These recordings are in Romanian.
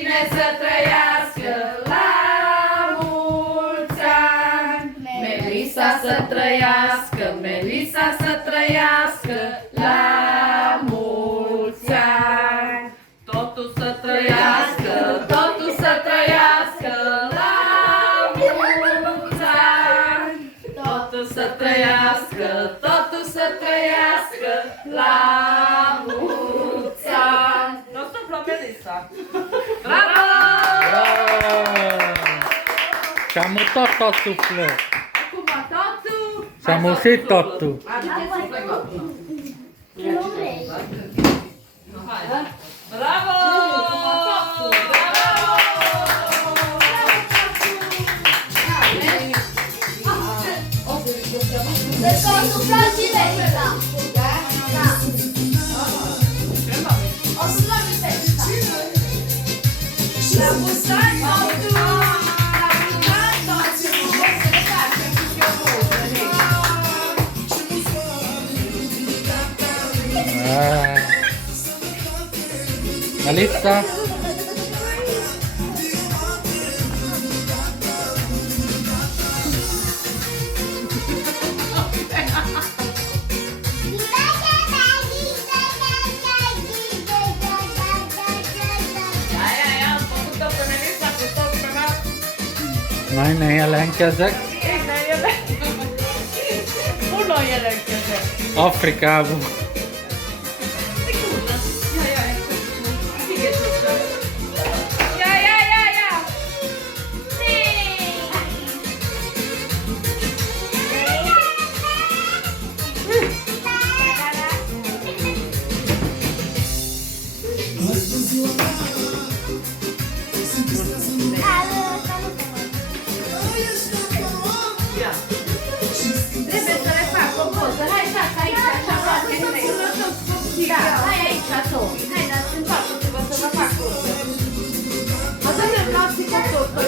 Cine să trăiască la mulți ani. Melisa să trăiască, Melisa să trăiască la mulți ani. Totul să trăiască, totul să trăiască la mulți ani. Totul să trăiască, totul să trăiască la mulți ani. Nu stop la Melisa. Bravo! Siamo tot suflă. Acum totul. Siamo și totul. Bravo! Perché ho sufflato di testa. Ho sufflato di testa. La montagna! Melissa? Ne jelentkezek. Én ne jelentkezek. Honnan jelentkezek? Afrikából. Trebuie să le fac o poză. Hai, stați aici, așa, poate nu. Da, hai aici, Sofi. Hai, dați în față, să vă fac poză. Ma dove è plastica sotto?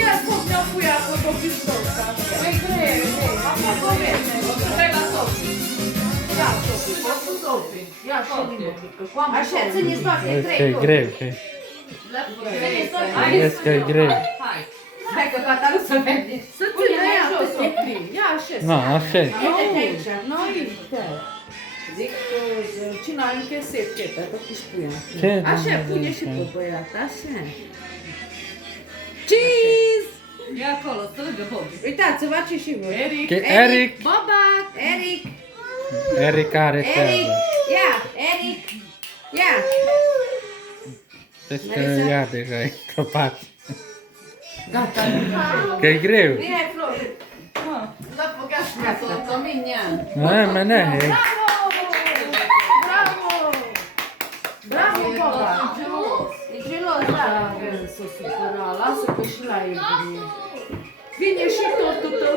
Io proprio qui a foto più sotto. Ma crede, ma poco bene. Prega Sofi. Ciao Sofi, posso Sofi? Ia scendi. Așa, țineți toate trei. Că e greu. Vezi că e greu. Hai. Hai că tata nu se vede. Să ține ea jos, Sofi. Ia așa. No, așa. Uite aici. Noi, zic, cine anche se pieta, tot ce spune. Ce? Așa, pune și pe băiat, așa. Cheese! E acolo, strângă Bobby. Uitați-vă ce și voi. Eric. Che Eric. Bobac. Eric. Eric are Eric. treabă. Ia, Eric. Ia. Vezi că ia deja e crăpat. Gata. Că e greu. Bine, Flor. Dopo che ha smesso, Tomignan. Ma ne è. Bravo! Bravo! Bravo, Boba! E gelos, da, să supăra. Lasă că și la e bine. Vine și totul tău.